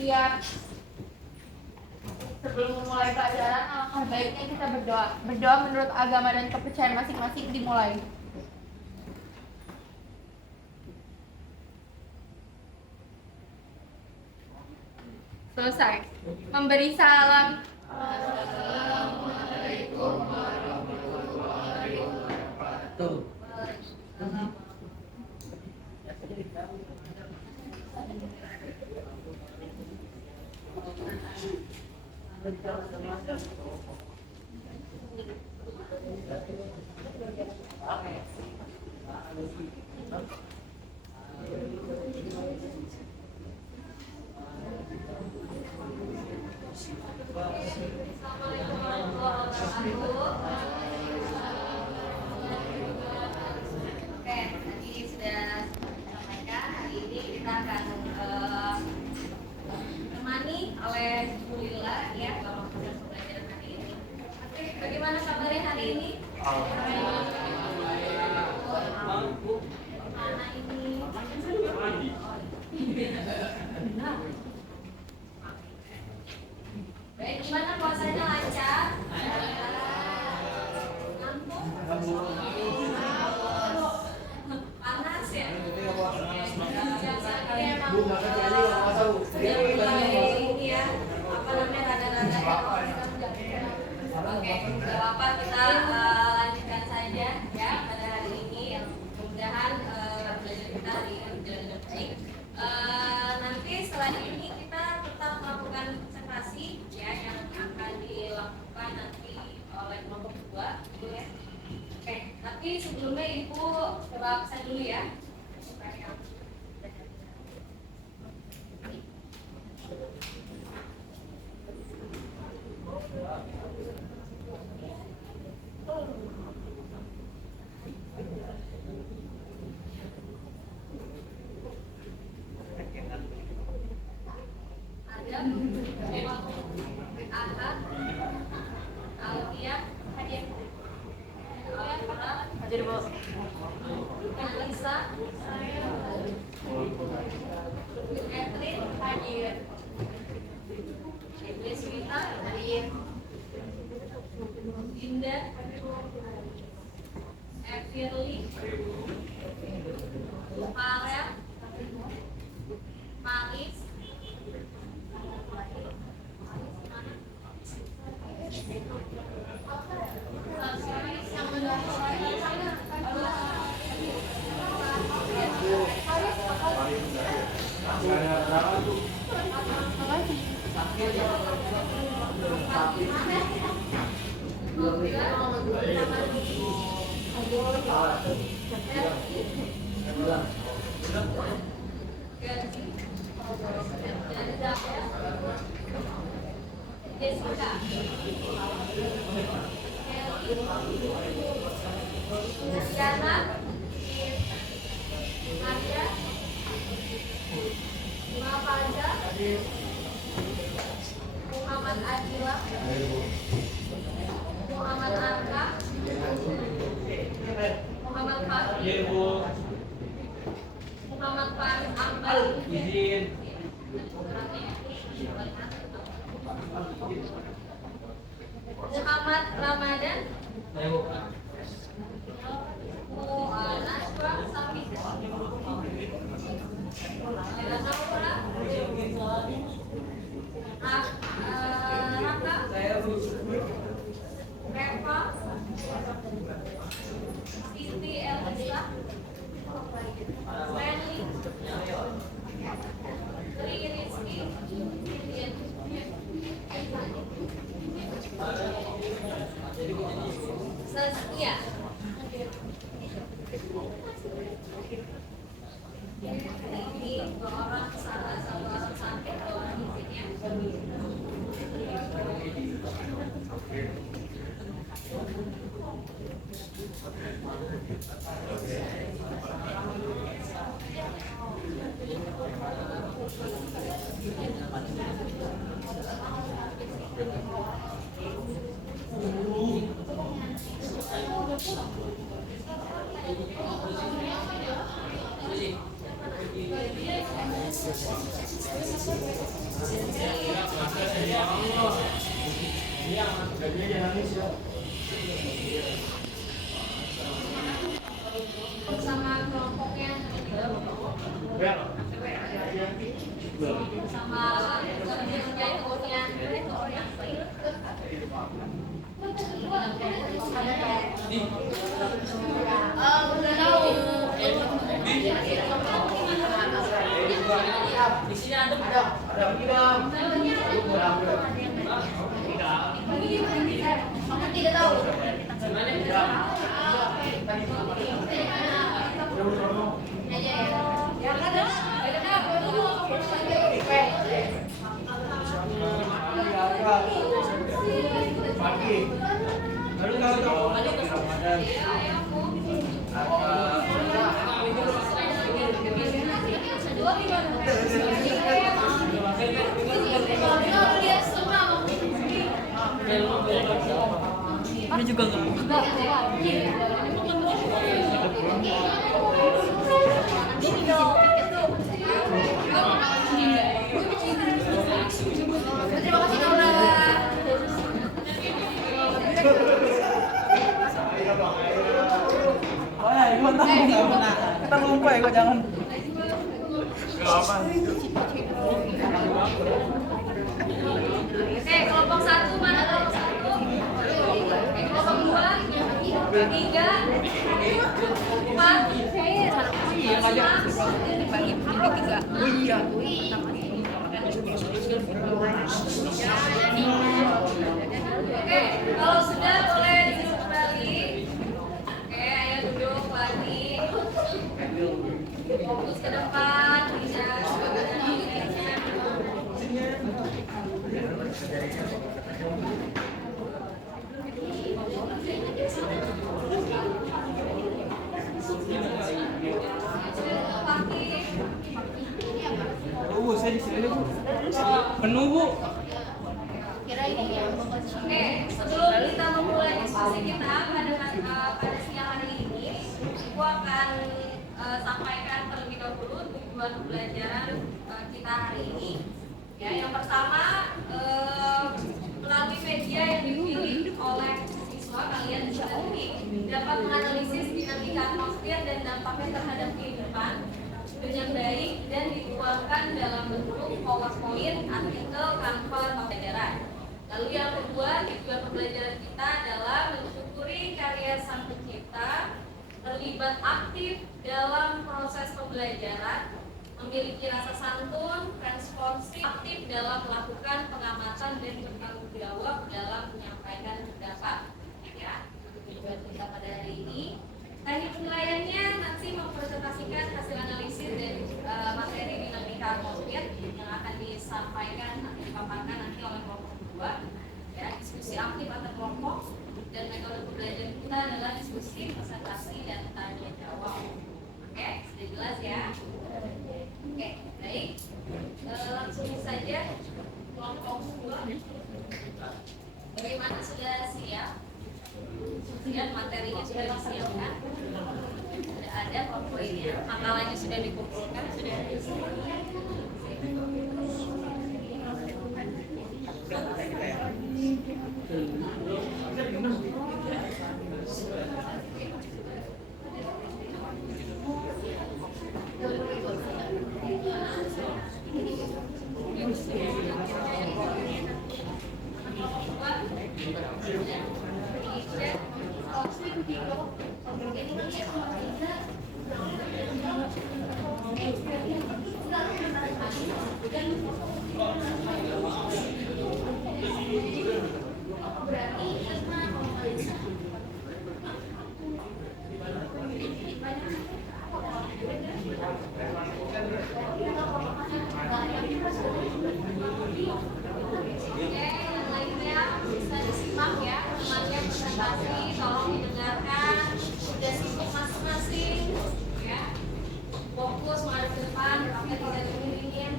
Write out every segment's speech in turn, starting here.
siap. Sebelum memulai pelajaran, alangkah baiknya kita berdoa. Berdoa menurut agama dan kepercayaan masing-masing dimulai. Selesai. Memberi salam. Assalamualaikum warahmatullahi wabarakatuh. Bagaimana kabarnya hari ini? Mana ini? Baik, gimana puasanya lancar? Ngantuk? Panas ya? Ini ya, apa namanya rada-rada. Oke, gak apa-apa, kita lanjutkan saja ya pada hari ini. Mudah-mudahan belajar kita hari ini berjalan dengan baik. Nanti setelah ini kita tetap melakukan konsentrasi ya yang akan dilakukan nanti oleh kelompok 2 ya. Oke, tapi sebelumnya Ibu coba absen dulu ya. Hadir, Bu. Lisa, Catherine hadir, Deswita hadir, Dinda, Evirly, Farel, Maris, Jana, Nadia, Mafaza, Muhammad Adila, Muhammad Arka, Muhammad Fahri, Muhammad Farid Ambal, Muhammad Ramadan, Najwa Safika, Naura, Raka, Reva, Siti Elisa, Stanley, Tri Rizky, Saskia. Ini orang salah satu orang sakit orang izinnya. Bersama kelompoknya bersama kelompoknya Di sini ada Tidak tahu. Ini juga nggak. Terima kasih Nora. Oh ya, gua tahu nggak pernah. Kita lupa ya, gua jangan. Apa? Oke, kelompok 1 mana kelompok 1? Kelompok 2, 3, 4, 5, Oh iya. Oke, kalau sudah boleh duduk kembali. Oke, ayo duduk lagi. Fokus ke depan, bisa. Saya di sini Bu. Menunggu. Kira ini ya. Oke, sebelum kita memulai diskusi kita pada siang hari ini, aku akan sampaikan terlebih dahulu tujuan pembelajaran kita hari ini. Ya, yang pertama melalui media yang dipilih oleh siswa kalian di sini dapat menganalisis dinamika atmosfer dan dampaknya terhadap kehidupan dengan baik dan dituangkan dalam bentuk PowerPoint, artikel, kanvas, pembelajaran. Lalu yang kedua, tujuan pembelajaran kita adalah mensyukuri karya sang pencipta, terlibat aktif dalam proses pembelajaran, memiliki rasa santun, responsif, aktif dalam melakukan pengamatan dan bertanggung jawab dalam menyampaikan pendapat. Ya, tujuan kita pada hari ini. Teknik penilaiannya nanti mempresentasikan hasil analisis dari materi dinamika atmosfer yang akan disampaikan nanti dipaparkan nanti oleh kelompok kedua. Ya, diskusi aktif antar kelompok dan metode pembelajaran kita adalah diskusi, presentasi, dan tanya jawab. Oke, sudah jelas ya? Oke, baik. Langsung saja kelompok kedua. Bagaimana, sudah siap? Dan materinya sudah disiapkan, sudah ada PowerPoint-nya, makalahnya sudah dikumpulkan, sudah tolong didengarkan, sudah sibuk masing-masing, ya. Fokus menghadap ke depan, pakai tidak dimiringin,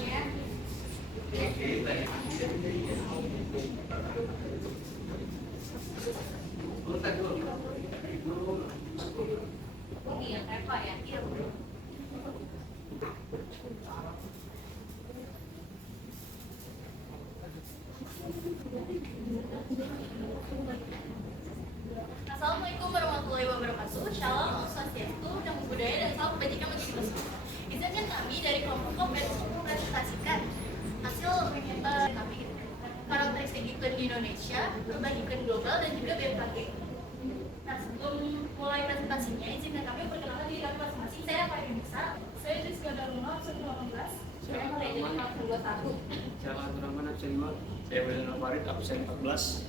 ya. Ini yang Eva ya, iya. warahmatullahi wabarakatuh. Shalom, Om Swastiastu, Namo Buddhaya, dan salam kebajikan bagi kita semua. Izinkan kami dari kelompok Kopet mempresentasikan hasil kami karakteristik iklim di Indonesia, perubahan iklim global, dan juga BMKG. Nah, sebelum mulai presentasinya, izinkan kami memperkenalkan diri kami masing-masing. Saya Farid Nisa. Saya Rizka Daruna, absen 18. Saya Farid absen 21. Saya Abdurrahman absen 5. Saya Wilna Farid absen 14.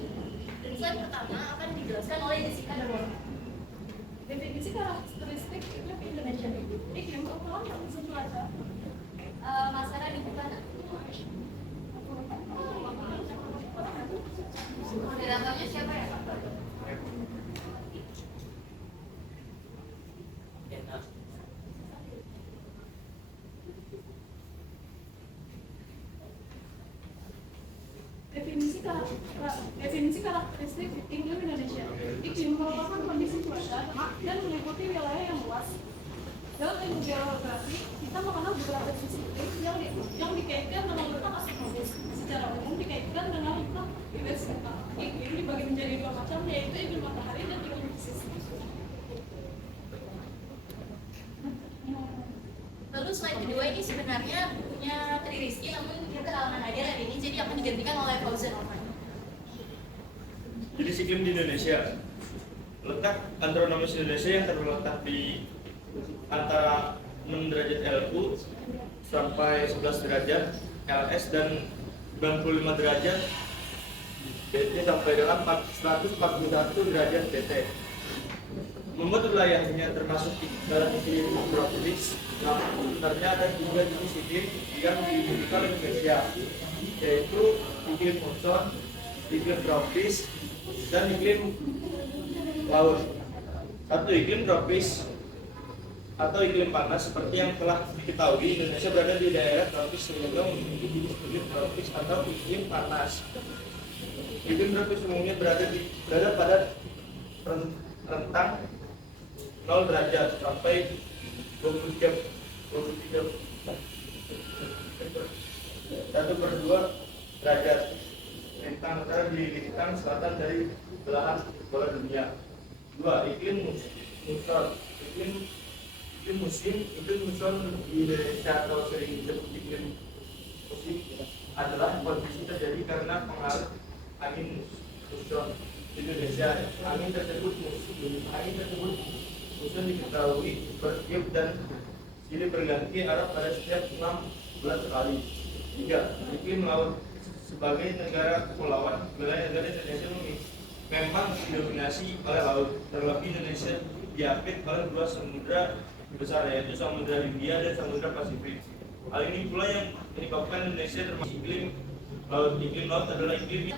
Dan slide pertama akan dijelaskan oleh Jessica Daruna. Definisi karakteristik iklim Indonesia. Iklim ukuran langsung cuaca. Masalah di mana? Moderatornya siapa ya? Definisi karakteristik iklim Indonesia. Iklim merupakan kondisi cuaca dan meliputi wilayah yang luas. Dalam ilmu geografi, kita mengenal beberapa jenis iklim yang dikaitkan dengan letak astrologis. Secara umum dikaitkan dengan letak universal. Iklim dibagi menjadi dua macam, yaitu iklim matahari dan iklim krisis. Lalu slide kedua ini sebenarnya punya Tri Rizky, namun kita kalangan hadir hari ini, jadi akan digantikan oleh Fauzan Alman. Jadi iklim di Indonesia, letak antronomis Indonesia yang terletak di antara 6 derajat LU sampai 11 derajat LS dan 95 derajat BT sampai dengan 141 derajat BT. Membuat wilayahnya termasuk dalam iklim tropis. Nah, sebenarnya ada 3 jenis iklim yang dimiliki oleh Indonesia, yaitu iklim monsun, iklim tropis, dan iklim laut. Satu, iklim tropis atau iklim panas. Seperti yang telah diketahui, Indonesia berada di daerah tropis sehingga memiliki jenis iklim tropis atau iklim panas. Iklim tropis umumnya berada pada rentang 0 derajat sampai 23 1/2 derajat, rentang antara di lintang selatan dari belahan bola dunia. 2. Iklim muson. Iklim muson di Indonesia atau sering disebut iklim musim adalah kondisi terjadi karena pengaruh angin muson di Indonesia. Angin tersebut muson diketahui bertiup dan silih berganti arah pada setiap 16 kali. 3. Iklim laut. Sebagai negara kepulauan, wilayah negara Indonesia memang didominasi oleh laut. Terlebih Indonesia diapit oleh 2 samudra besar, yaitu Samudra Hindia dan Samudra Pasifik. Hal ini pula yang menyebabkan Indonesia termasuk iklim laut. Iklim laut adalah iklim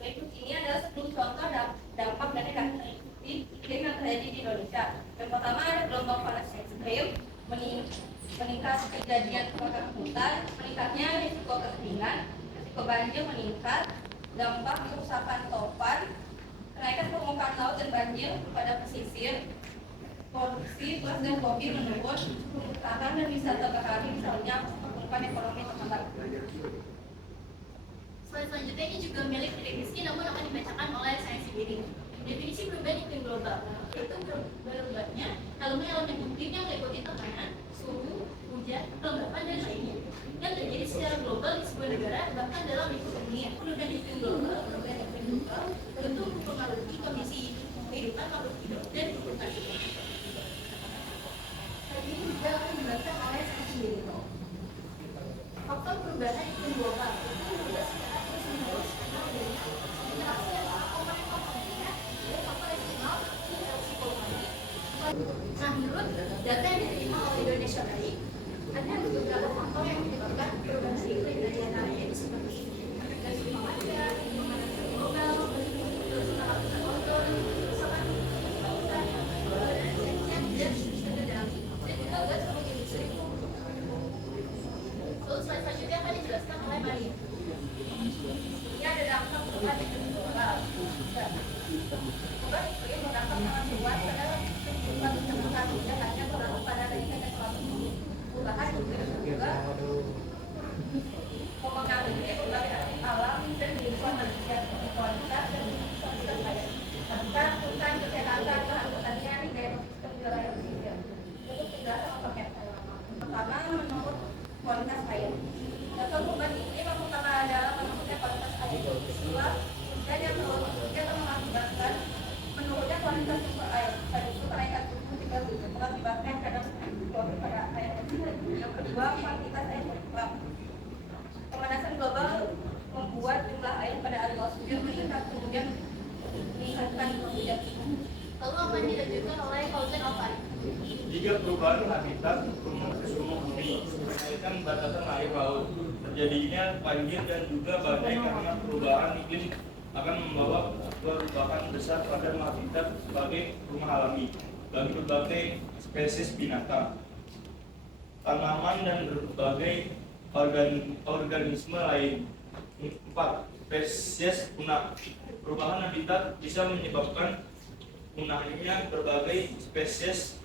Berikut ini adalah 10 contoh dampak dari karakteristik iklim yang terjadi di Indonesia. Yang pertama ada gelombang panas ekstrim, meningkat kejadian kebakaran hutan, meningkatnya risiko kekeringan, risiko banjir meningkat, dampak kerusakan topan, kenaikan permukaan laut dan banjir pada pesisir, produksi gas dan kopi menurun, pemutaran dan wisata bahari misalnya pertumbuhan ekonomi terhambat. Slide selanjutnya ini juga milik Tri Rizky, namun akan dibacakan oleh saya sendiri. Definisi perubahan iklim global, yaitu berubahnya elemen-elemen iklim yang meliputi tekanan, suhu, hujan, kelembapan, dan lainnya yang terjadi secara global di sebuah negara, bahkan dalam lingkup dunia. Perubahan iklim global tentu mempengaruhi kondisi kehidupan makhluk hidup dan lingkungan. Hal ini juga akan dibacakan oleh saya sendiri. Faktor perubahan iklim global itu berubah secara terus-menerus karena adanya interaksi antara komponen-komponennya dari faktor eksternal seperti erupsi vulkanik. Nah, menurut data yang diterima oleh Indonesia Baik, ada beberapa faktor yang menyebabkan perubahan iklim, dan diantaranya itu seperti gas rumah kaca, pemanasan global, terus pengaruhan ozon, kerusakan lautan, dan juga gas industri. Lalu slide selanjutnya akan dijelaskan oleh Maria. Ini ada dampak perubahan iklim global. Perubahan iklim berdampak sangat luas pada kehidupan masyarakat, tidak hanya berlaku pada adanya ekonomi. Perubahan iklim juga mempengaruhi berbagai aspek alam dan kehidupan manusia. tidak. Lalu apa yang dilanjutkan oleh Fauzan Alfari? Jika perubahan habitat sumur bumi mengaitkan batasan air laut, terjadinya banjir dan juga badai karena perubahan iklim akan membawa perubahan besar pada habitat sebagai rumah alami bagi berbagai spesies binatang, tanaman dan berbagai organisme lain. 4. Spesies punah. Perubahan habitat bisa menyebabkan punahnya berbagai spesies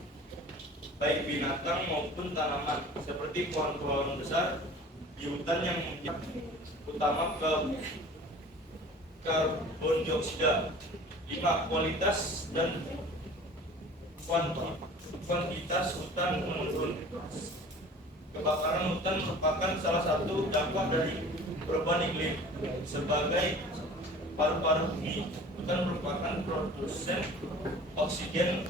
baik binatang maupun tanaman seperti pohon-pohon besar di hutan yang utama karbon dioksida. 5. Kualitas dan kuantitas hutan menurun. Kebakaran hutan merupakan salah satu dampak dari perubahan iklim. Sebagai paru-paru bumi, hutan merupakan produsen oksigen.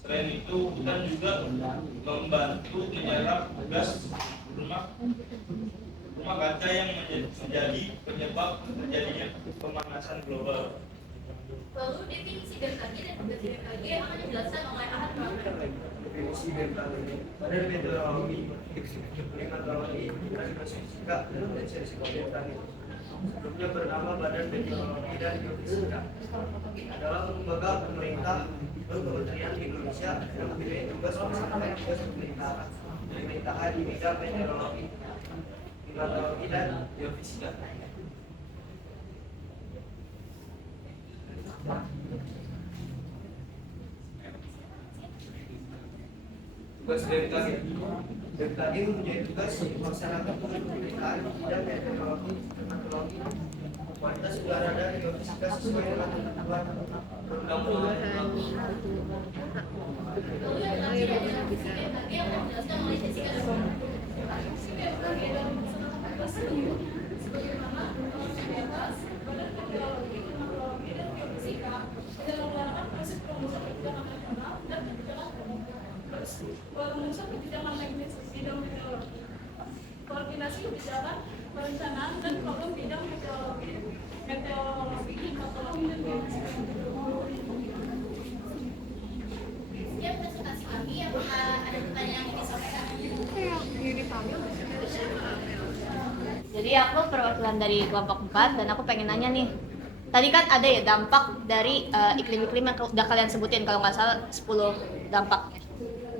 Selain itu, hutan juga membantu menyerap gas rumah kaca yang menjadi penyebab terjadinya pemanasan global. Lalu definisi BMKG dan tugas BMKG akan dijelaskan oleh Ahad Rahman. Definisi BMKG pada meteorologi, klimatologi, dan geofisika dan risiko BMKG. Sebelumnya bernama Badan Meteorologi dan Geofisika, adalah lembaga pemerintah dan kementerian di Indonesia yang memiliki tugas melaksanakan tugas pemerintahan di bidang meteorologi, klimatologi dan geofisika. Tugas BMKG. BMKG mempunyai tugas melaksanakan pemerintahan di bidang meteorologi, klimatologi, kualitas udara dan geofisika sesuai dengan ketentuan perundang-undangan. Lalu yang terakhir adalah definisi BMKG yang akan dijelaskan oleh Jessica Darmawan. Definisi BMKG dalam melaksanakan tugas tersebut sebagaimana di atas, Badan Meteorologi, Klimatologi, dan Geofisika dalam melakukan proses perumusan kebijakan nasional dan kebijakan umum. Perumusan kebijakan teknis bidang meteorologi, koordinasi kebijakan, perencanaan dan program bidang meteorologi, klimatologi, dan geofisika. Sekian presentasi kami. Apakah ada pertanyaan yang ingin disampaikan? Jadi aku perwakilan dari kelompok 4 dan aku pengen nanya nih. Tadi kan ada ya dampak dari iklim-iklim yang udah kalian sebutin, kalau nggak salah 10 dampak.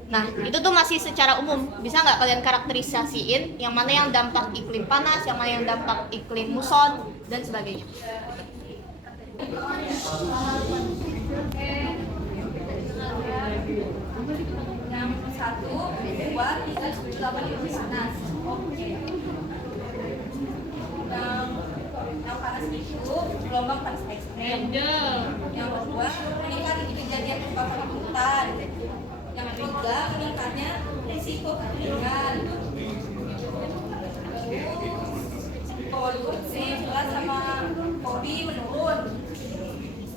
Nah, itu tuh masih secara umum. Bisa nggak kalian karakterisasiin yang mana yang dampak iklim panas, yang mana yang dampak iklim muson, dan sebagainya? Yang 1, 2, 3, 8 itu panas. Yang panas itu gelombang panas ekstrem. Yang kedua, meningkat kejadian kebakaran hutan. Yang ketiga, meningkatnya risiko kekeringan. Polusi jelas sama hobi menurun.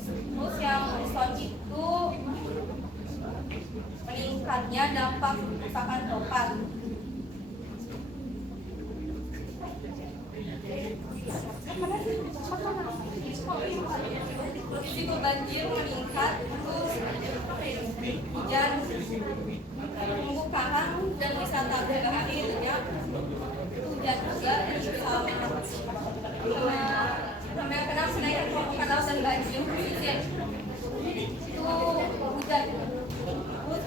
Terus yang muson itu meningkatnya dampak kerusakan topan. Risiko banjir meningkat, terus hujan, terumbu karang dan wisata berakhir ya. Hujan juga sama yang kenal kenaikan permukaan laut dan banjir pesisir itu hujan. Terus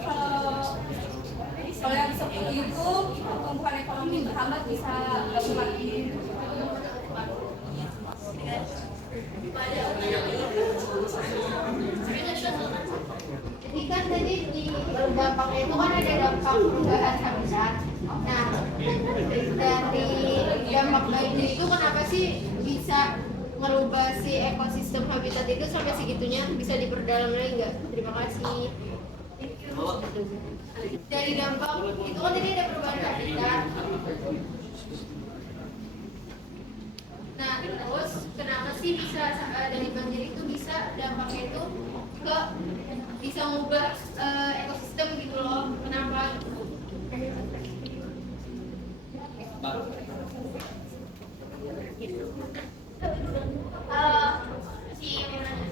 kalau yang seperti itu pertumbuhan ekonomi berhambat bisa mati. Jadi kan tadi di dampaknya itu kan ada dampak perubahan habitat. Nah, dari dampak banjir itu kenapa sih bisa merubah si ekosistem habitat itu sampai segitunya? Bisa diperdalam lagi nggak? Terima kasih. Dari dampak itu kan tadi ada perubahan habitat. Nah, terus kenapa sih bisa dari banjir itu bisa dampaknya itu ke bisa mengubah ekosistem gitu loh? Kenapa? Si yang mana?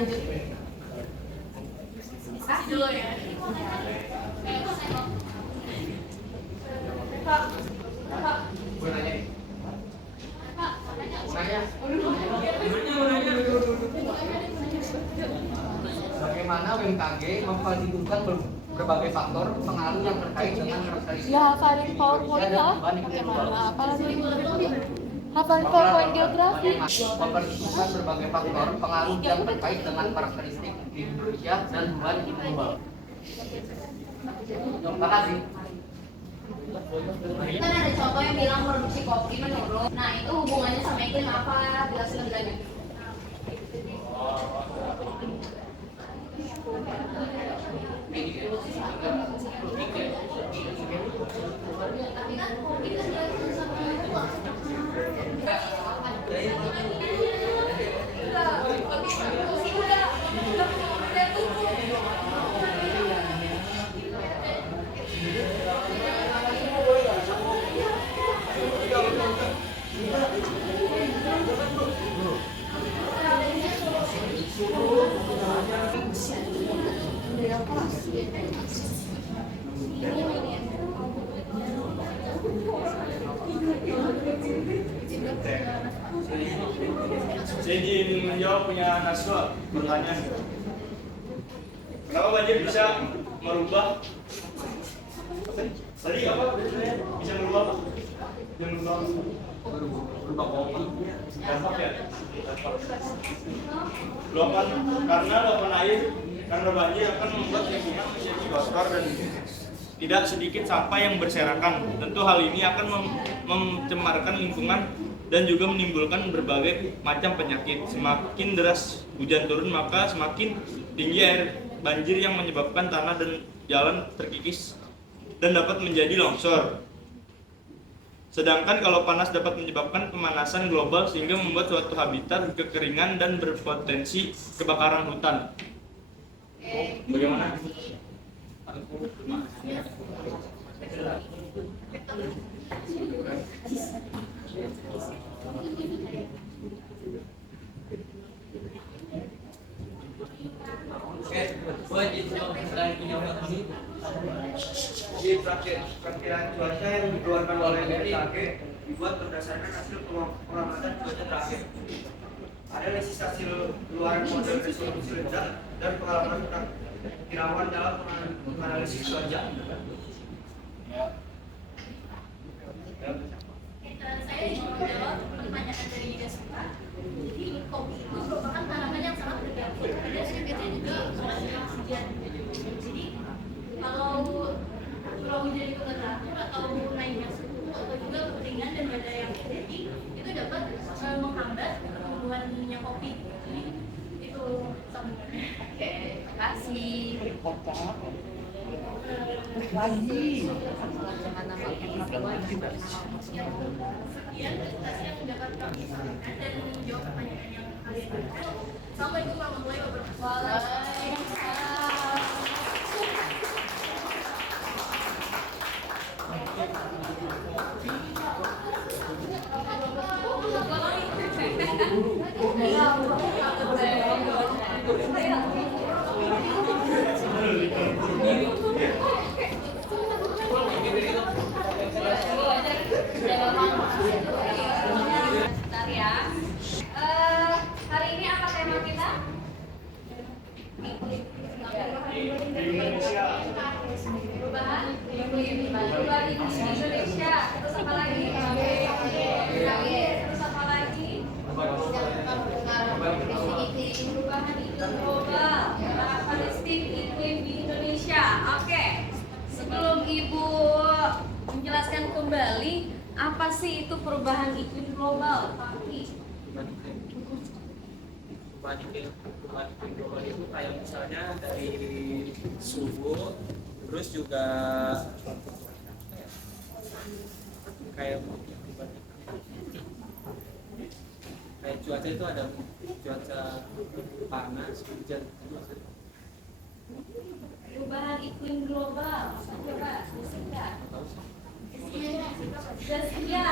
lanjut. Kasih dulu ya. Pak, Pak. Bagaimana BMKG memperhitungkan berbagai faktor pengaruh yang terkait dengan karakteristik Ya hafalin PowerPoint lah. Bagaimana? Hafalin PowerPoint geografi. memperhitungkan berbagai faktor pengaruh yang terkait dengan karakteristik di Indonesia dan perubahan iklim global. Terima kasih. Kan ada contoh yang bilang produksi kopi menurun. Nah, itu hubungannya sama iklim apa? Jelaskan lebih lanjut. Tapi kan kopi kan jelaskan sama uang. Saya ingin menjawab punya Naswa pertanyaan. Kenapa banjir bisa merubah? Tadi apa? Bisa merubah apa? Yang berubah kopi. Dampak ya? Luapan air karena banjir akan membuat lingkungan menjadi kotor dan tidak sedikit sampah yang berserakan. Tentu hal ini akan mencemarkan lingkungan dan juga menimbulkan berbagai macam penyakit. Semakin deras hujan turun, maka semakin tinggi air banjir yang menyebabkan tanah dan jalan terkikis dan dapat menjadi longsor. Sedangkan kalau panas dapat menyebabkan pemanasan global sehingga membuat suatu habitat kekeringan dan berpotensi kebakaran hutan. Bagaimana? Di perkiraan cuaca yang dikeluarkan oleh BMKG dibuat berdasarkan hasil pengamatan cuaca terakhir. Analisis hasil keluaran model resolusi rendah dan pengalaman Irawan dalam menganalisis cuaca. Saya ingin menjawab pertanyaan dari Desmita. Jadi kopi itu merupakan tanaman yang sangat bergantung pada sedikitnya juga menghasilkan hujan. Jadi kalau curah hujan itu teratur atau naiknya suhu atau juga kekeringan dan badai yang terjadi itu dapat menghambat pertumbuhannya kopi. Jadi itu sambungannya. Oke, terima kasih. Sekian presentasi yang dapat kami sampaikan dan menjawab pertanyaan yang kalian berikan. Assalamualaikum warahmatullahi wabarakatuh. Waalaikumsalam. Bentar ya. Hari ini apa tema kita? Perubahan iklim di Indonesia. Terus apa lagi? Terus apa lagi? Perubahan iklim global. Karakteristik iklim di Indonesia. Oke. Sebelum Ibu menjelaskan kembali apa sih itu perubahan iklim global, Pak? Perubahan iklim global itu kayak misalnya dari suhu, terus juga kayak cuaca itu ada cuaca panas, hujan. Perubahan iklim global. Coba disingkat. Saskia.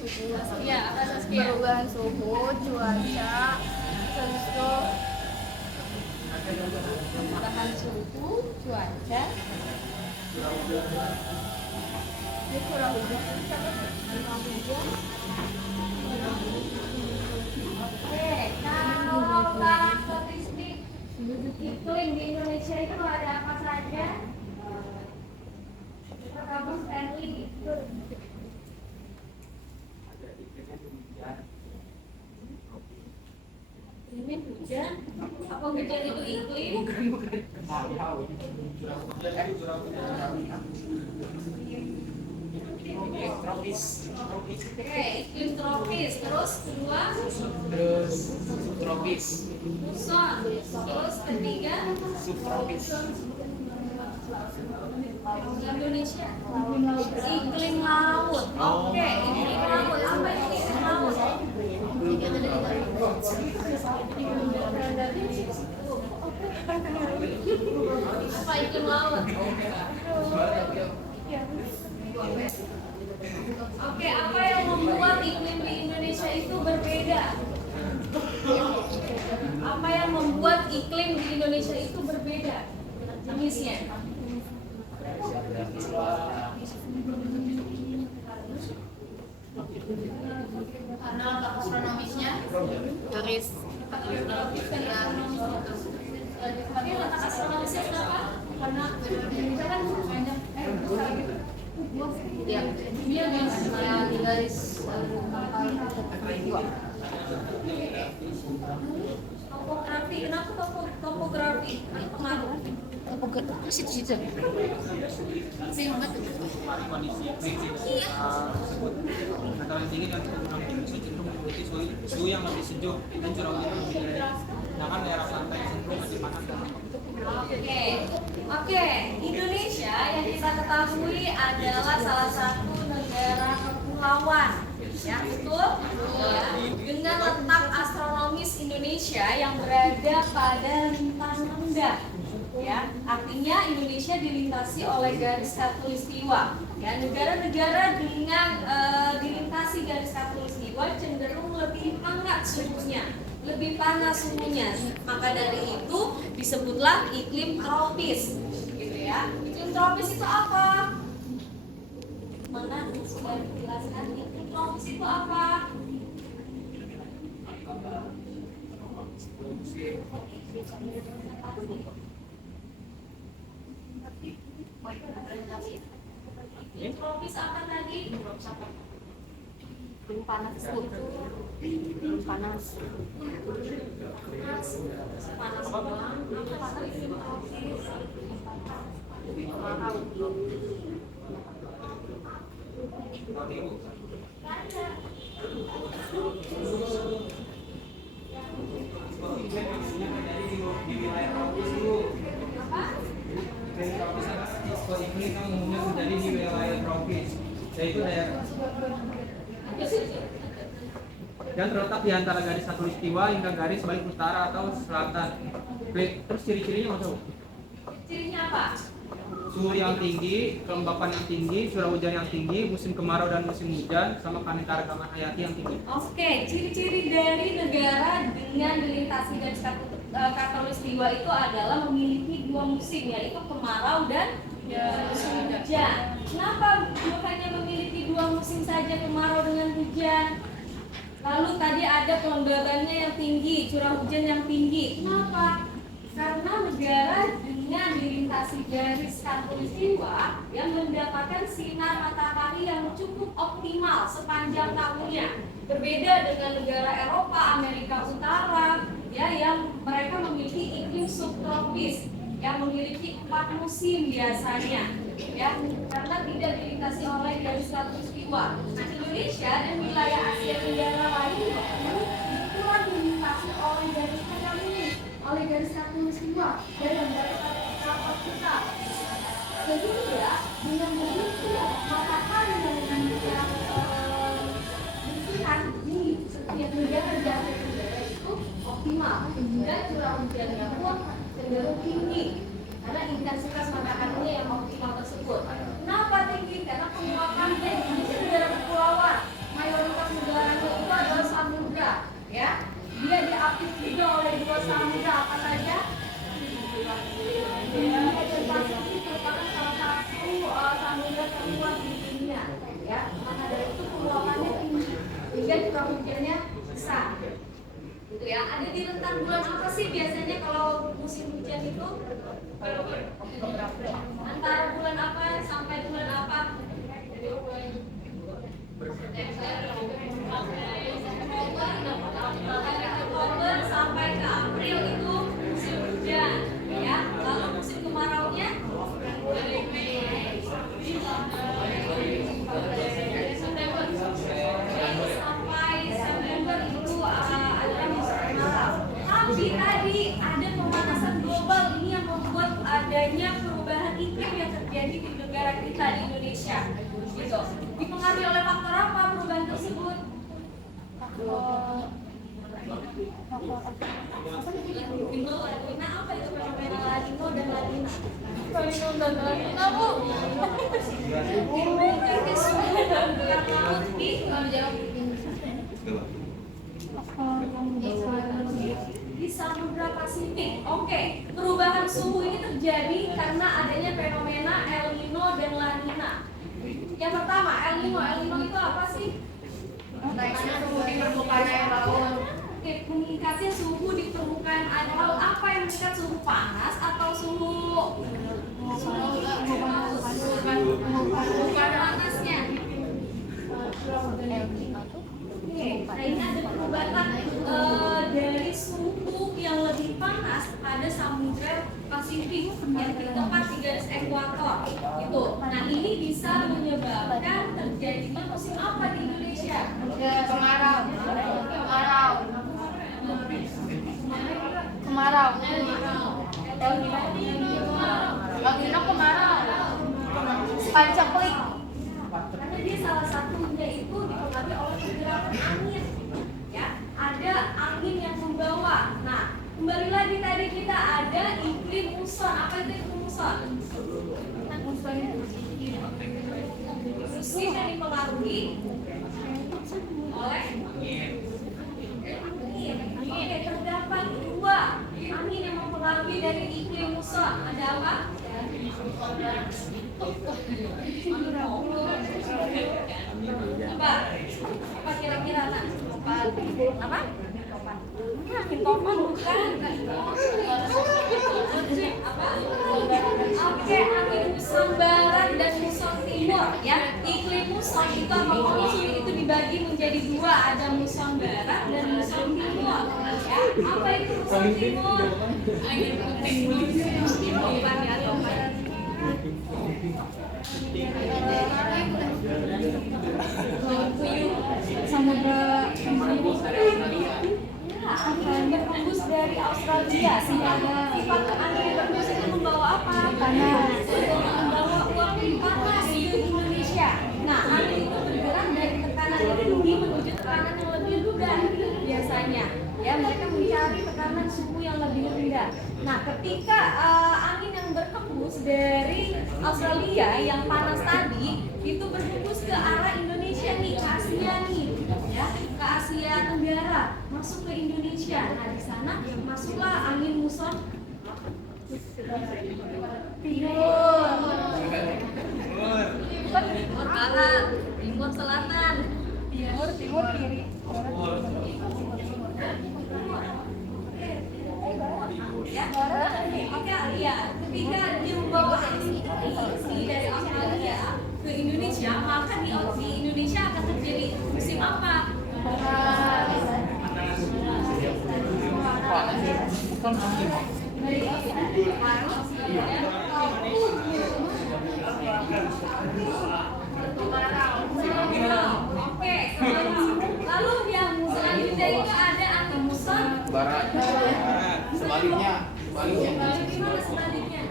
Ya, apa Saskia? Perubahan suhu, cuaca, habis itu Perubahan suhu, cuaca, ini curah hujan. Oke, kalau karakteristik iklim di Indonesia itu ada apa saja? Kamu Stanley. Ini hujan. Apa hujan itu iklim? Tropis. Oke, iklim tropis. Terus kedua, Terus subtropis. muson. Terus ketiga, Subtropis. Indonesia. Iklim laut. Oke, iklim laut. Apa itu iklim laut? Apa iklim laut? Oke, apa yang membuat iklim di Indonesia itu berbeda? Apa yang membuat iklim di Indonesia itu berbeda? Jenisnya. Karena letak astronomisnya garis Tapi letak astronomisnya kenapa? Karena Indonesia kan banyak ya, dia di garis topografi. Kenapa topografi? Ini pengaruh. situ situ. Kondisi tersebut antara tinggi dan cenderung tinggi cenderung memiliki suhu yang lebih sejuk dan curah hujan lebih rendah. Sedangkan daerah pantai cenderung lebih panas dan Oke. Indonesia yang kita ketahui adalah salah satu negara kepulauan. Ya, betul? Ya. Dengan letak astronomis Indonesia yang berada pada lintang rendah. Ya, artinya Indonesia dilintasi oleh garis khatulistiwa. Ya, negara-negara dengan dilintasi garis khatulistiwa cenderung lebih hangat suhunya, lebih panas suhunya. Maka dari itu disebutlah iklim tropis, gitu ya. Iklim tropis itu apa? Mana sudah dijelaskan iklim tropis itu apa? Iklim tropis apa tadi? panas panas Panas banget. Apa iklim tropis? Iklim yang umumnya terjadi di wilayah tropis, yaitu daerah dan terletak di antara garis khatulistiwa hingga garis balik utara atau selatan. Terus ciri-cirinya apa? Cirinya apa? Suhu yang tinggi, kelembapan yang tinggi, curah hujan yang tinggi, musim kemarau dan musim hujan, sama keanekaragaman hayati yang tinggi. Oke, ciri-ciri dari negara dengan dilintasi garis khatulistiwa itu adalah memiliki dua musim, yaitu kemarau dan musim hujan. Kenapa bukannya memiliki dua musim saja, kemarau dengan hujan? Lalu tadi ada kelembabannya yang tinggi, curah hujan yang tinggi. Kenapa? Karena negara dengan dilintasi garis khatulistiwa yang mendapatkan sinar matahari yang cukup optimal sepanjang tahunnya. Berbeda dengan negara Eropa, Amerika Utara, ya, yang mereka memiliki iklim subtropis yang memiliki 4 musim biasanya, ya, karena tidak dilintasi oleh garis khatulistiwa. Nah, Indonesia dan wilayah Asia Tenggara lainnya kurang dilintasi oleh garis khatulistiwa dan mereka kapal kita. Sehingga dengan begitu matahari yang bersinar di setiap negara dan negara itu optimal dan curah hujannya pun cenderung tinggi karena intensitas mataharinya yang optimal tersebut. Kenapa tinggi? Karena penguapannya Indonesia negara kepulauan, mayoritas ya. Dia diapit juga oleh dua samudra apa saja? India dan Pasifik merupakan salah satu samudra terluas di dunia, ya. Maka dari itu luapannya tinggi, hingga curah hujannya besar. Gitu ya. Ada di rentang bulan apa sih biasanya kalau musim hujan itu? Antara bulan apa sampai bulan apa? Oktober sampai ke April itu musim hujan, ya. Lalu musim kemaraunya sampai September itu adalah musim kemarau. Tapi tadi ada pemanasan global ini yang membuat adanya perubahan iklim yang terjadi di negara kita di Indonesia. Gitu. Dipengaruhi oleh faktor apa perubahan tersebut? Lanina apa itu fenomena Lanino dan Lanina? Lanino dan Lanina bu. Ini suhu dan gerak laut di Samudra Pasifik. Oke, perubahan suhu ini terjadi karena adanya fenomena El Nino dan La Nina. Yang pertama, El Nino itu apa sih? Naiknya suhu di permukaan air laut. Oke, meningkatnya suhu di permukaan air laut. Apa yang meningkat, suhu panas atau suhu panasnya? Oke, nah ini ada perubahan dari suhu yang lebih panas pada Samudra Pasifik yang di tempat di garis ekuator itu. Nah ini bisa menyebabkan terjadinya musim apa di Indonesia? Kemarau. El Nino kemarau. Pancaklik. Karena dia salah satunya itu dipengaruhi oleh pergerakan angin, ya. Ada angin yang membawa. Nah, kembali lagi tadi kita ada iklim muson. Apa itu iklim muson? Musim yang dipengaruhi oleh angin. Oke, terdapat dua angin yang mempengaruhi dari iklim muson. Ada apa? Apa kira-kira nak? Apa? Angin topan bukan? Apa? Oke, angin muson barat dan muson timur, ya. Iklim muson itu apa? Muson itu dibagi menjadi dua, ada muson barat dan muson timur, ya. Apa itu muson timur? Angin puting beliung. Topan ya, topan. Samudra berhembus dari Australia. Sifat angin yang berhembus itu membawa apa? Panas. Membawa uap panas ke Indonesia. Nah, angin itu bergerak dari tekanan yang tinggi menuju tekanan yang lebih rendah biasanya. Ya, mereka mencari tekanan suhu yang lebih rendah. Nah, ketika angin yang berhembus dari Australia yang panas tadi itu berhembus ke arah Indonesia nih, ke Asia nih, ya, ke Asia Tenggara, masuk ke Indonesia. Nah, di sana masuklah angin muson timur, barat, timur selatan, timur kiri. Ya, oke, ya. Ketika dia membawa angin dari Australia ke Indonesia, maka di Indonesia akan terjadi musim apa? Oke, lalu yang selanjutnya itu ada angin muson Barat. Sebaliknya. Gimana sebaliknya?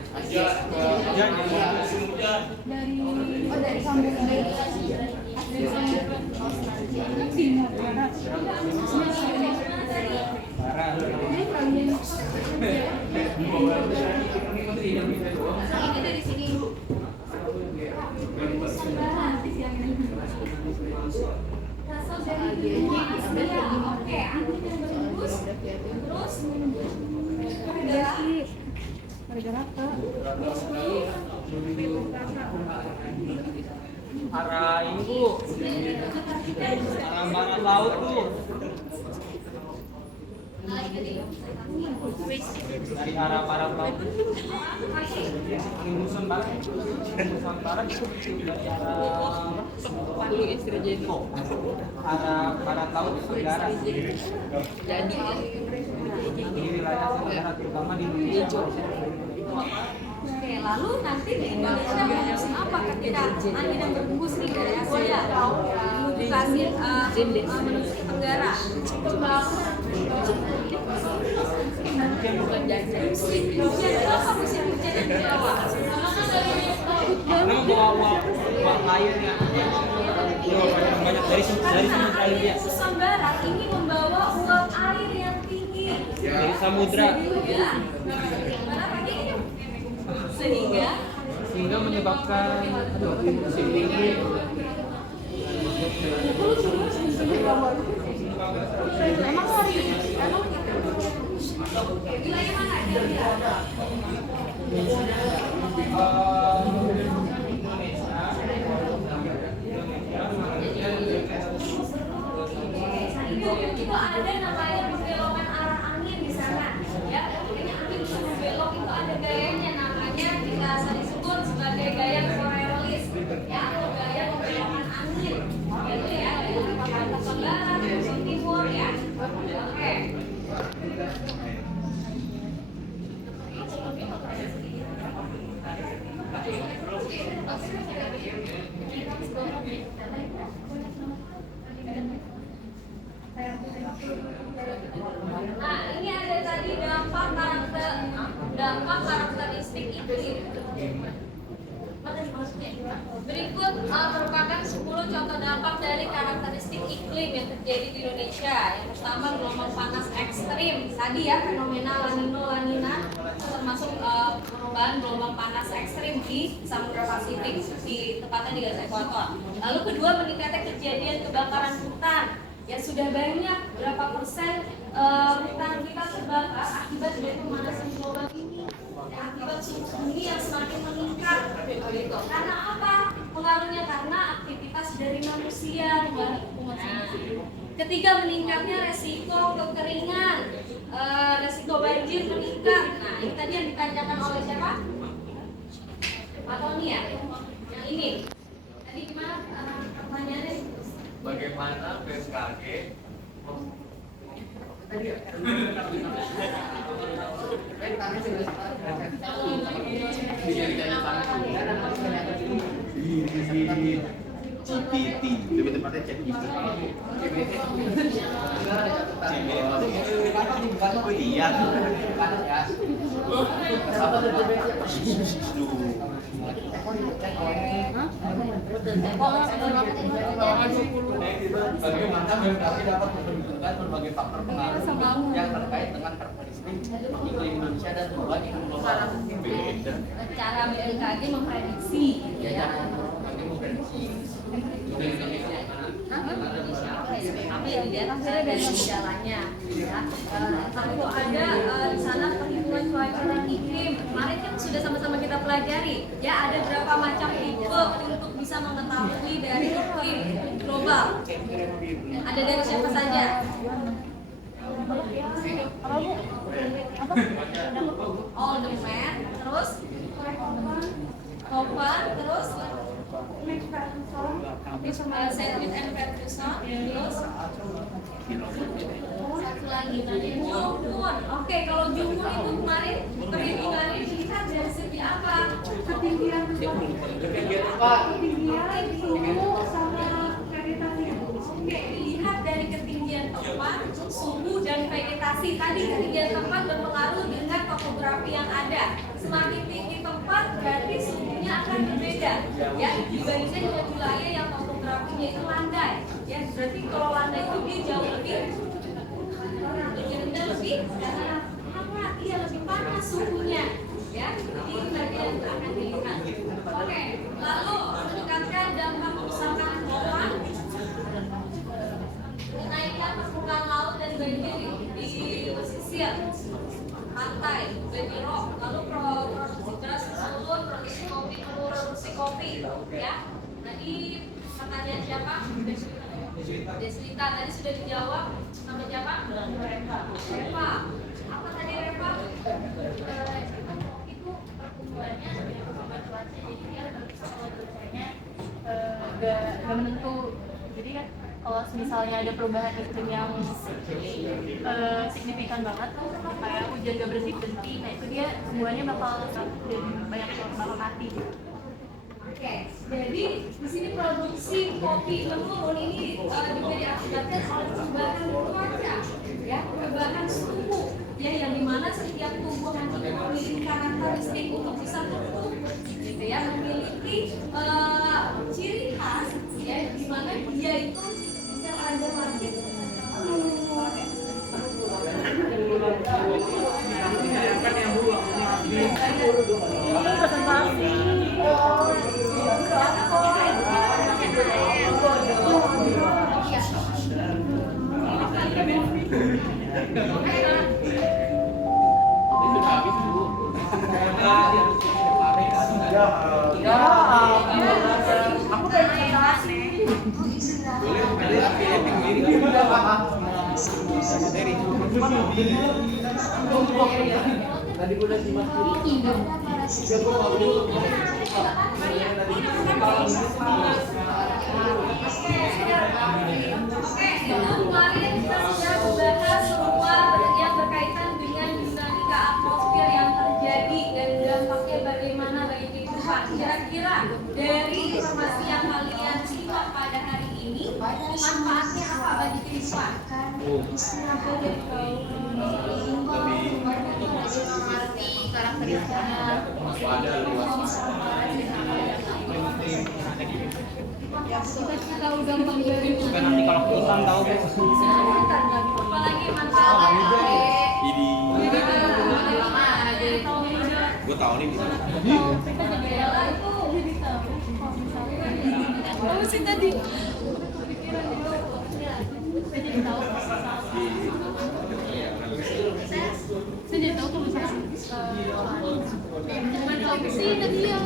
Dari Samudra timur. Ini dari sini. Berasal dari benua Asia. Oke, angin yang Terus Arah ini Bu, arah barat laut Bu. Dari arah barat laut. Ini musim barat. Musim barat dari arah arah barat laut Tenggara. Ini wilayah Tenggara terutama di Indonesia. Oke, lalu nanti di Indonesia musim apa ketika angin yang berhembus nih dari Asia menuju ke Asia, menuju ke Tenggara? Musim hujan itu apa musim hujan yang di bawah? Karena bawa uap airnya banyak dari samudra India. Susan Barat ini membawa uap air yang tinggi Dari samudra sehingga menyebabkan musim dingin. wilayah mana kira-kira? Itu ada namanya pembelokan arah angin di sana, ya. Pokoknya angin bisa membelok itu ada gayanya, namanya kita sebut sebagai gaya Coriolis, ya, atau gaya pembelokan angin, gitu ya. Dari pantai Tenggara, ke timur, ya. Oke. Nah, ini ada tadi dampak karakteristik iklim. Berikut merupakan 10 contoh dampak dari karakteristik iklim yang terjadi di Indonesia. Yang pertama, gelombang panas ekstrim. Tadi ya, fenomena La Nina, La Nina termasuk perubahan gelombang panas ekstrim di Samudra Pasifik, di tepatnya di garis ekuator. Lalu kedua, meningkatnya kejadian kebakaran hutan. Ya sudah banyak berapa persen hutan kita terbakar akibat dari pemanasan global ini, ya, akibat suhu bumi yang semakin meningkat, gitu. Karena apa? Pengaruhnya karena aktivitas dari manusia. Ketiga, meningkatnya resiko kekeringan, resiko banjir meningkat. Nah, ini tadi yang ditanyakan oleh siapa? Pak Tony ya? Yang ini. Tadi gimana pertanyaannya? Bagaimana BMKG GPT lebih tepatnya chat GPT. Iya. Bagaimana BMKG dapat menentukan berbagai faktor pengaruh yang terkait dengan karakteristik iklim Indonesia dan perubahan iklim global? Beda. Cara BMKG memprediksi, Ya, cara BMKG memprediksi apa yang dilihat dari gejalanya, ya. Lalu ada di sana perhitungan cuaca dan iklim. Kemarin kan sudah sama-sama kita pelajari, ya, ada berapa macam tipe untuk bisa mengetahui dari iklim global. Ada dari siapa saja? All the man, terus Hopper, terus Sedgwick and Ferguson, terus satu lagi Jumun. Oke, kalau Jumun itu kemarin perhitungannya dilihat dari segi apa? Ketinggian suhu sama vegetasi. Oke, dilihat dari ketinggian tempat, suhu dan vegetasi. Tadi ketinggian tempat berpengaruh dengan topografi yang ada. Semakin tinggi tempat berarti suhunya akan berbeda, ya, dibandingkan dengan wilayah yang topografinya itu landai, ya. Berarti kalau landai itu dia jauh lebih rendah, lebih hangat, iya, lebih panas suhunya, ya. Jadi ini bagian yang akan dilihat. Oke, lalu meningkatkan dampak kerusakan alam, kenaikan permukaan laut dan banjir di tekstil, pantai, baby rock, lalu produksi beras telur, produksi kopi, ya. Tadi pertanyaan siapa? Deslita tadi sudah dijawab. Nama siapa? Reva. Apa tadi Reva? Itu pertumbuhannya dari perubahan cuaca, jadi dia kalau cuacanya nggak menentu. Jadi kan kalau misalnya ada perubahan iklim yang signifikan banget, kayak hujan nggak berhenti, nah itu dia tumbuhannya bakal dan banyak yang bakal mati. Oke, jadi di sini produksi kopi menurun ini juga diakibatkan oleh perubahan cuaca, ya, perubahan suhu, ya, yang dimana setiap tumbuhan itu memiliki karakteristik untuk bisa tumbuh, gitu ya, memiliki ciri khas, ya, dimana dia itu bisa ada market. Tadi gue udah simak Oke, itu kemarin kita sudah membahas semua yang berkaitan dengan dinamika atmosfer yang terjadi dan dampaknya bagaimana bagi kehidupan. Kira-kira dari informasi yang kalian simak pada hari ini, manfaatnya apa bagi kehidupan? Kita udah mengambil Bukan nanti kalau keputusan tahu Apalagi manfaatnya? gue tahu nih bisa. Oh sih tadi. Saya jadi tahu kalau misalnya tahu sih tadi ya.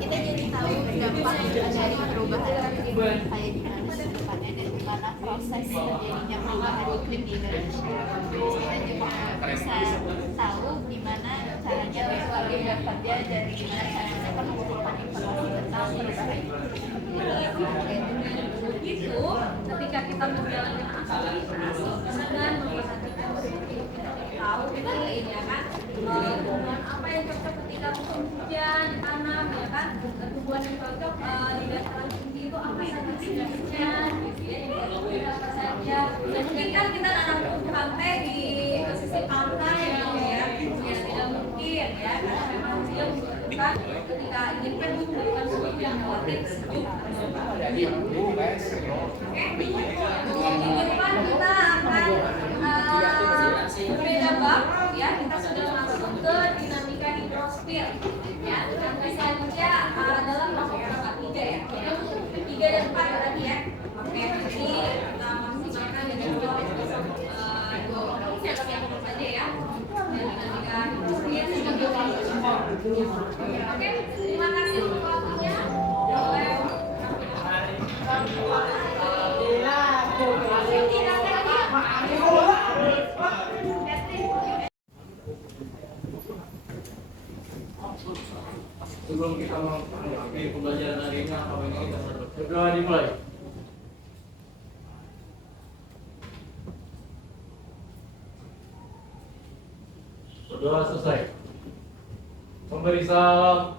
Kita jadi tahu dampak dari perubahan iklim kayak gimana sih depannya dan gimana proses terjadinya perubahan iklim di Indonesia. Terus kita juga bisa tahu gimana caranya BMKG bekerja dan gimana cara mereka mengumpulkan informasi tentang perubahan iklim. Begitu, ketika kita menjalankan aktivitas dengan memperhatikan kita tahu ini ya kan, tumbuhan apa yang cocok ketika musim hujan tanam ya kan, tumbuhan yang cocok di dataran tinggi itu apa saja jenisnya, gitu ya, yang apa saja. Dan mungkin kan kita nanam tumbuhan teh di sisi pantai gitu ya, tidak mungkin ya, karena memang dia membutuhkan ketika ingin membutuhkan suhu yang relatif sejuk. Minggu depan kita akan berbeda bab, ya. Kita sudah masuk ke dinamika hidrosfer, ya. Dan selanjutnya adalah beberapa tiga ya, 3 dan 4 berarti ya. Oke, ini kita maksimalkan dengan dua saja ya. Dan dinamika hidrosfer. Oke, terima kasih untuk waktunya. sebelum kita mengambil pembelajaran hari ini apa yang kita berdoa dimulai. Berdoa selesai. Memberi salam.